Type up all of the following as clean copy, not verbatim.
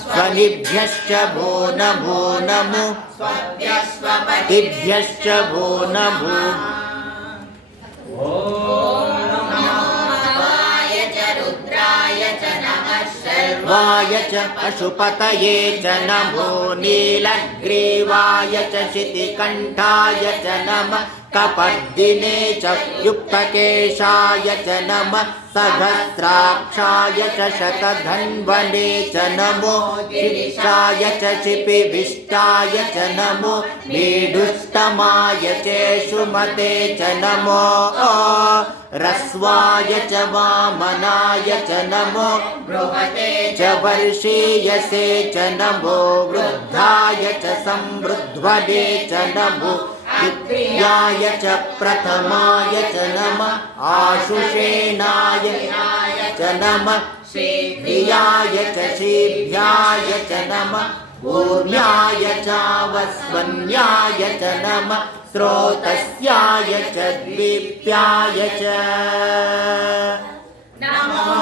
स्वनिभ्यश्च भो नमो नमो स्वभ्यस्वपतिभ्यश्च भो नमो वाय च पशुपतये च नमो नीलग्रीवाय च शितिकण्ठाय च नमः कपर्दिने च युक्तकेशाय च नमः सहस्राक्षाय च शतधन्वने च नमो गिरिशाय च शिपिविष्टाय च नमो मीढुष्टमाय चेषुमते च नमो रस्वाय च वामनाय च नमो बृहते च वर्षीयसे च नमो वृद्धाय च संवृध्वने च नमो विद्याय च प्रथमाय च नमः आशुषेणाय च नमः श्रीयाय च श्रीभ्याय च नमः ऊर्म्याय च वस्वन्याय च नमः स्रोतस्याय च द्वीप्याय च नमो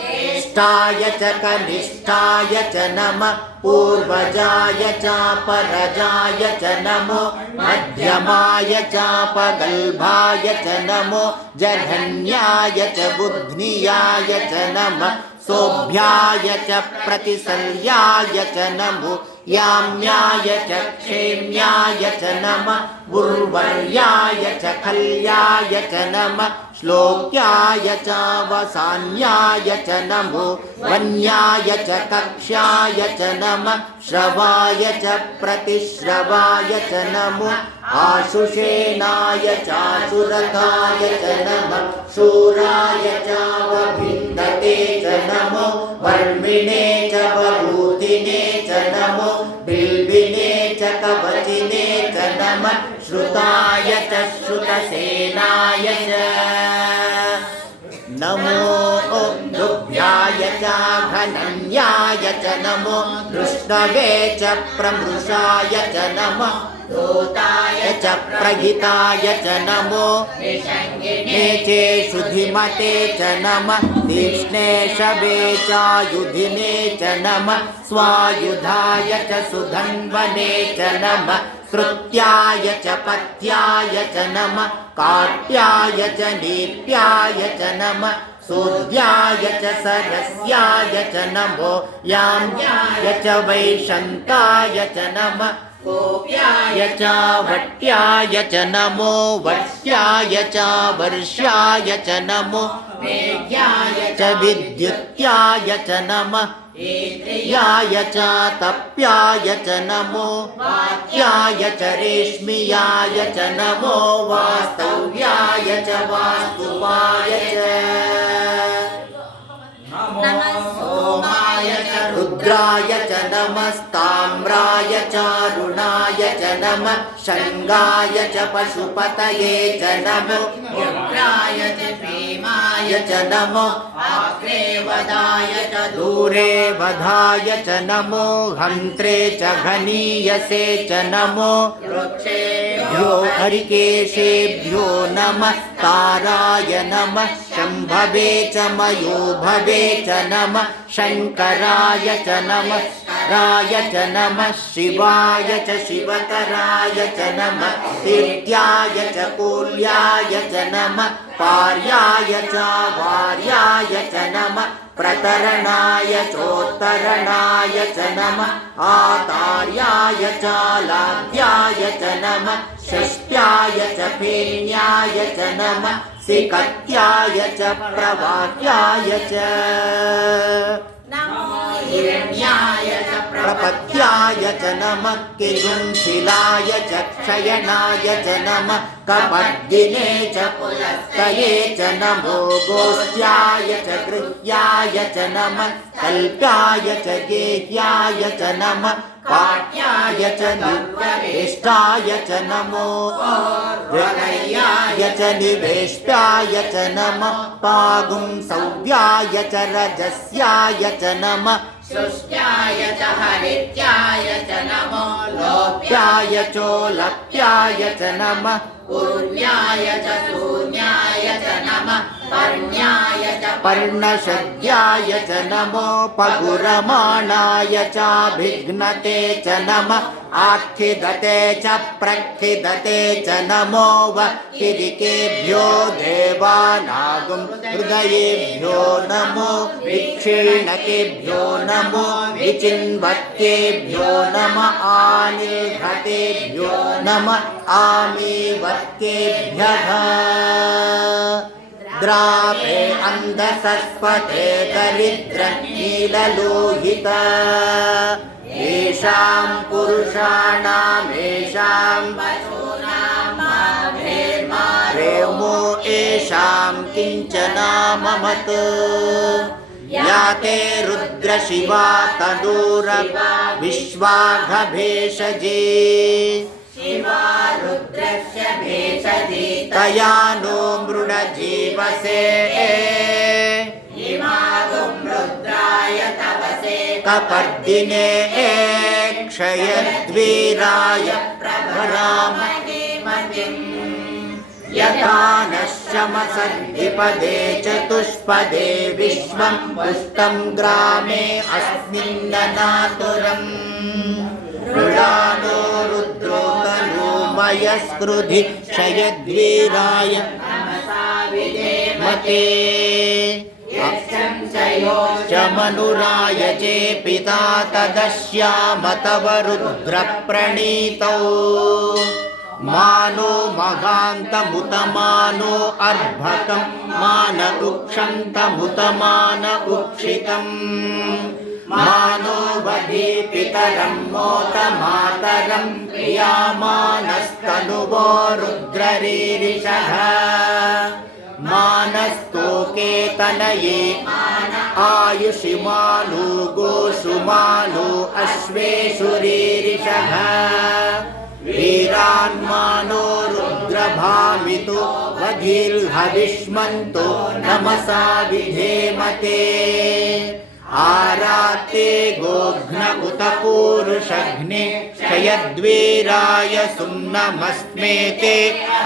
ज्येष्ठाय च कनिष्ठाय च नमः पूर्वजाय च परजाय च नमो मध्यमाय च पगल्भाय च नमो जघन्याय च बुद्ध्नियाय च नमः सोभ्याय च प्रतिसल्याय च नमो याम्याय च क्षेम्याय च नमः उर्वर्याय च खल्याय च नमः श्लोक्याय च वसान्याय च नमो वन्याय च कक्ष्याय च नमः श्रवाय च प्रतिश्रवाय च नमो आशुषेणाय चाशुरथाय च नमः शूराय च वभिन्दते च नमो वर्मिणे च वरूथिने च नमो बिल्बिने च कवचिने च नमः श्रुताय च श्रुतसेनाय च नमो दुभ्याय च घनन्याय च नमो दृष्णवे च प्रमृषाय च नमः दूताय च प्रहिताय च नमो नेचे शुधिमते च नमः तीक्ष्णे शवे च युधिने च नमः स्वायुधाय च सुधन्वने च नमः श्रुत्याय च पथ्याय च नमः काट्याय च नीप्याय च नमः सूर्याय च सरस्याय च नमो याम्याय च वैशन्ताय च नमः कोप्याय च वट्याय च नमो वट्याय च वर्ष्याय च नमो मेघ्याय च विद्युत्याय च नमः याय च तप्याय च नमो वात्याय च रेश्मियाय च नमो वास्तव्याय च वास्तुवाय च नमः सोमाय च रुद्राय च नमस्ताम्राय च रुणाय च नमः शङ्गाय च पशुपतये च नमो उग्राय च भीमाय च नमो आग्रे वदाय च दूरे वधाय च नमो हन्त्रे च घनीयसे च नमो वृक्षेभ्यो हरिकेशेभ्यो नमः ताराय नमः शम्भवे च मयोभवे च नमः शङ्कराय च नमः राय च नमः शिवाय च शिवतराय च नमः तीर्थ्याय च कूल्याय च नमः पार्याय च वार्याय च नमः प्रतरणाय चोत्तरणाय च नमः आतार्याय च लाभ्याय च नमः षष्ट्याय च फेन्याय च नमः सिकत्याय च प्रवाक्याय च नमो हिरण्याय च प्रपत्याय च नमः किजुंशिलाय च क्षयणाय च नमः कपर्दिने च पुलस्तये च नमो गोष्ट्याय च गृह्याय च नमः कल्प्याय च गेह्याय च नमः पाट्याय च निवेष्टाय च नमो हृदयाय च निवेष्टाय च नमः पागुंसव्याय च रजस्याय च नमः शुष्टाय च हरित्याय च नमो लोप्याय चोलप्याय च नमः पूर्व्याय च शून्याय च नमः पर्ण्याय च पर्णशद्याय च नमो पगुरमाणाय चाभिघ्नते च नमः आख्खिदते च प्रख्खिदते च नमो वक्किरिकेभ्यो देवानागं हृदयेभ्यो नमो विक्षीणकेभ्यो नमो विचिन्वत्तेभ्यो नमः आनिर्घतेभ्यो नमः आमीवत्तेभ्यः द्रापे अन्धसस्पते दरिद्रनीललोहिता येषां पुरुषाणामेषां प्रेमो येषां किञ्चनाममत् या ते रुद्रशिवा तनूरविश्वाघभेषजे शिवा रुद्रस्य भेषजी तया नो मृडजीवसे इमागुं रुद्राय तवसे कपर्दिने क्षयद्वीराय प्रभरामहे मतिम् यथा नश्यमसद्विपदे चतुष्पदे विश्वं पुष्टं ग्रामे अस्मिन्ननातुरम् मृडानो रुद्रो तनूमयस्कृधि क्षयद्वीराय मते च मनुराय चे पिता तदस्याम तव रुद्रप्रणीतौ मानो महान्तमुतमानो अर्भकं मान उक्षन्तमुतमान उक्षितम् मानो वधि पितरं मोत मातरं प्रियामानस्तनुवो रुद्ररीरिषः मानस्तोके तनये आयुषि मानो गोषु मानो अश्वेषु रीरिषः वीरान्मानो रुद्रभामितो वधिर्हविष्मन्तो नमसा विधेमते आराते गोघ्न उत पूरुषघ्ने क्षयद्वीराय सुम्नमस्मेते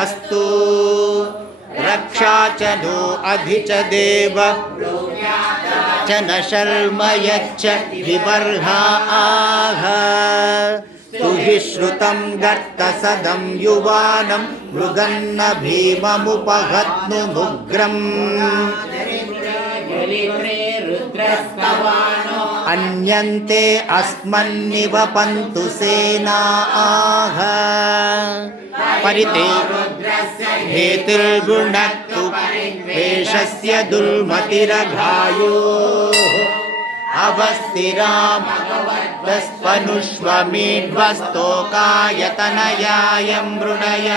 अस्तु रक्षा च नो अधि च देव च न शर्म यच्च विबर्हा आह तुहि श्रुतं गर्तसदं युवानं मृगन्न भीममुपहत्नुमुग्रम् अन्यन्ते अस्मन्निवपन्तु सेनाः परिते हेतुर्गुणक्तु वेषस्य दुर्मतिरघायोः अवस्थिराम दस्पनुष्वमीढ्वस्तोकायतनयाय मृणय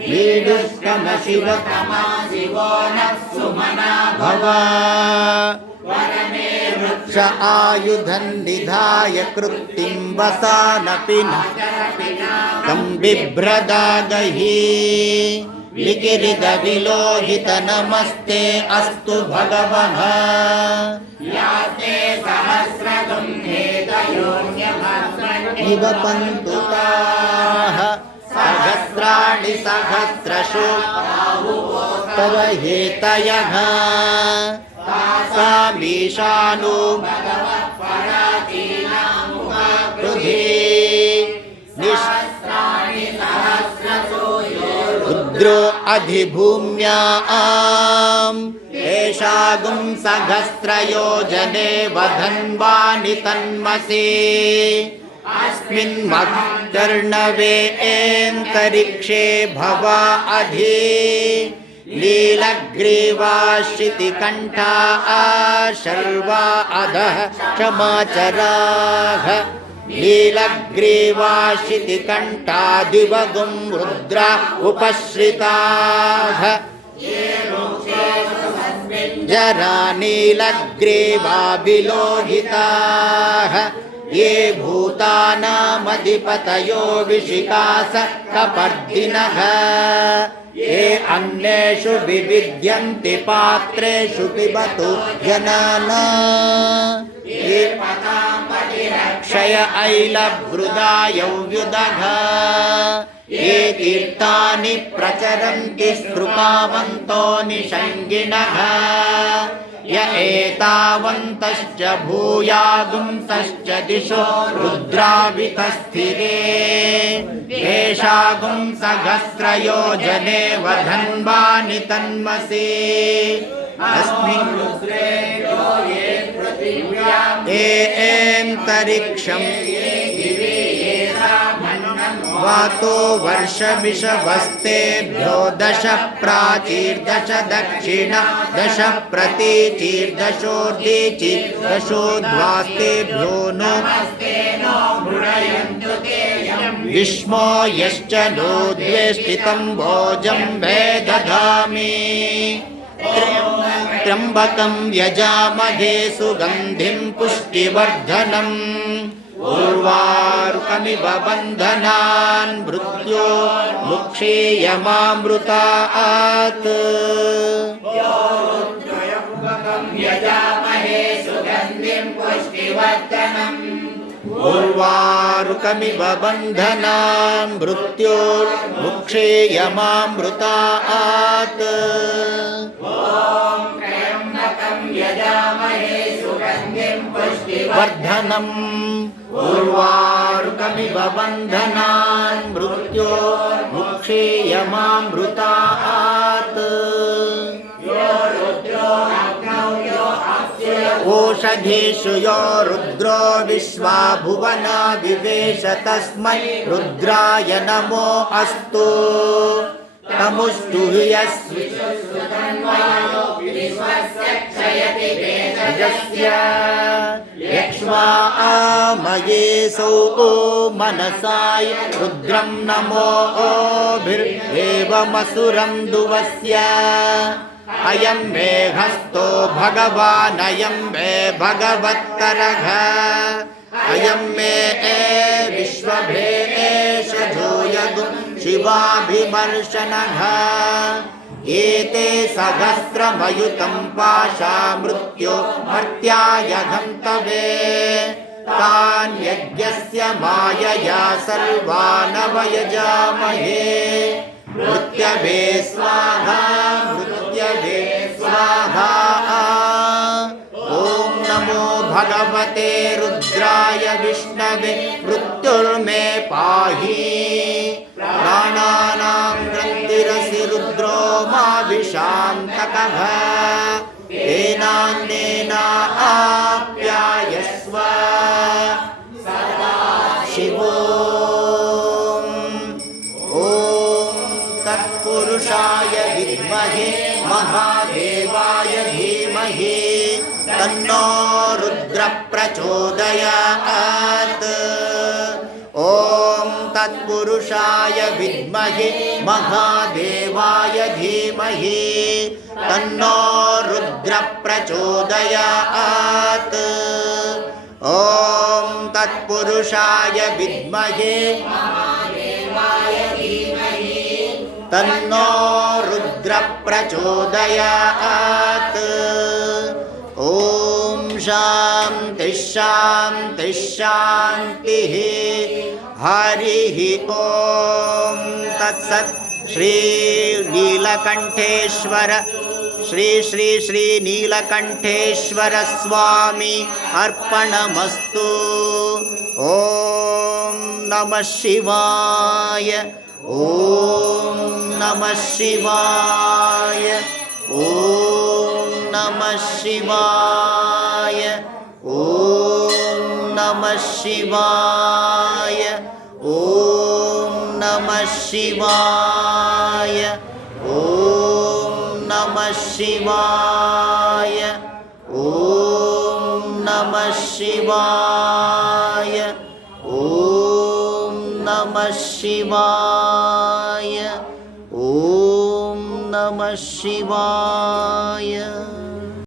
वीडुष्कमशिवतमाशिवो नः सुमना भव वृक्ष आयुधं निधाय कृत्तिं वसानपि न तं बिभ्रदागहि विकिरिदविलोहित नमस्ते अस्तु भगवः याते सहस्रगुंहेतयोन्यभस्मन्निवपन्तु ताः सहस्राणि सहस्रशो तव हेतयः तासामीशानो भगवत्पराधीनामुपकृधे रुद्रो अधिभूम्याम् एषागुं सहस्रयोजने वधन्वानि तन्मसे अस्मिन् मद्धर्णवे एन्तरिक्षे भवा अधि लीलग्रीवाश्रितिकण्ठा शर्वा अधः क्षमाचराः लीलग्रीवाशितिकण्ठा दिवगुं रुद्रा उपश्रिताः जरा नीलग्रीवाभिलोहिताः ये भूतानामधिपतयो विशिकास कपर्दिनः ये अन्येषु विविद्यन्ति पात्रेषु पिबतु जनाना ये क्षय ऐलवृदायौ व्युदघ ये तीर्थानि प्रचरन्ति स्पृकावन्तो निषङ्गिणः य एतावन्तश्च भूयागुंसश्च दिशो रुद्रावितस्थिरे येषागुंसहस्रयोजने वधन्वानि तन्मसि अस्मिन् रुद्रे ये पृथिव्याम् एन्तरिक्षं वातो वर्षमिषवस्तेभ्यो 10 प्राचीर्दश दक्षिण 10 प्रतीचीर्दशोर्धीचीर्दशोद्वास्तेभ्यो नो विष्मो यश्च नो द्वेष्टितं भोजं भेदधामि त्र्यम्बकं यजामहे सुगन्धिं पुष्टिवर्धनम् उर्वारुकमिव बन्धनान् मृत्यो मुक्षीयमामृतात् यजामहे सुगन्धिं पुष्टिवर्धनम् उर्वारुकमिव बन्धनान् मृत्यो मुक्षीयमामृतात् यजामहे सुगन्धिं पुष्टिवर्धनम् उर्वारुकमिव बन्धनान् मृत्यो मुक्षीयमामृतात् ओषधीषु यो रुद्रो विश्वा भुवना विवेश तस्मै रुद्राय नमो अस्तु तमुस्तु यक्ष्मामये सौको मनसाय रुद्रं नमोभिर्देवमसुरं दुवस्य अयं मे हस्तो भगवान् अयं मे भगवत्तरः अयं मे विश्वभेषजोयगुं शिवाभिमर्शनः एते सहस्रमयुतं पाशा मृत्यो मर्त्याय हन्तवे तान् यज्ञस्य मायया सर्वानवयजामहे मृत्यवे स्वाहा मृत्यवे स्वाहा ॐ नमो भगवते रुद्राय विष्णवे मृत्युर्मे पाहि प्राणानां ग्रन्थिरसि रुद्रो मा विशान्तकः एनान्येनाप्यायस्व शिवो तत्पुरुषाय विद्महे महादेवाय धीमहि तन्नो रुद्र प्रचोदयात् ॐ तत्पुरुषाय विद्महे महादेवाय धीमहि तन्नो रुद्र प्रचोदयात् ॐ तत्पुरुषाय विद्महे तन्नो रुद्र प्रचोदयात् ॐ शान्ति शान्ति शान्तिः हरिः ॐ तत्सत् श्री नीलकण्ठेश्वर श्री श्री श्री नीलकण्ठेश्वर स्वामी अर्पणमस्तु ॐ नमः शिवाय ॐ नमः शिवाय ॐ नमः शिवाय ॐ नमः शिवाय ॐ नमः शिवाय ॐ नमः शिवाय ॐ नमः शिवाय ॐ नमः शिवाय ॐ नमः शिवाय।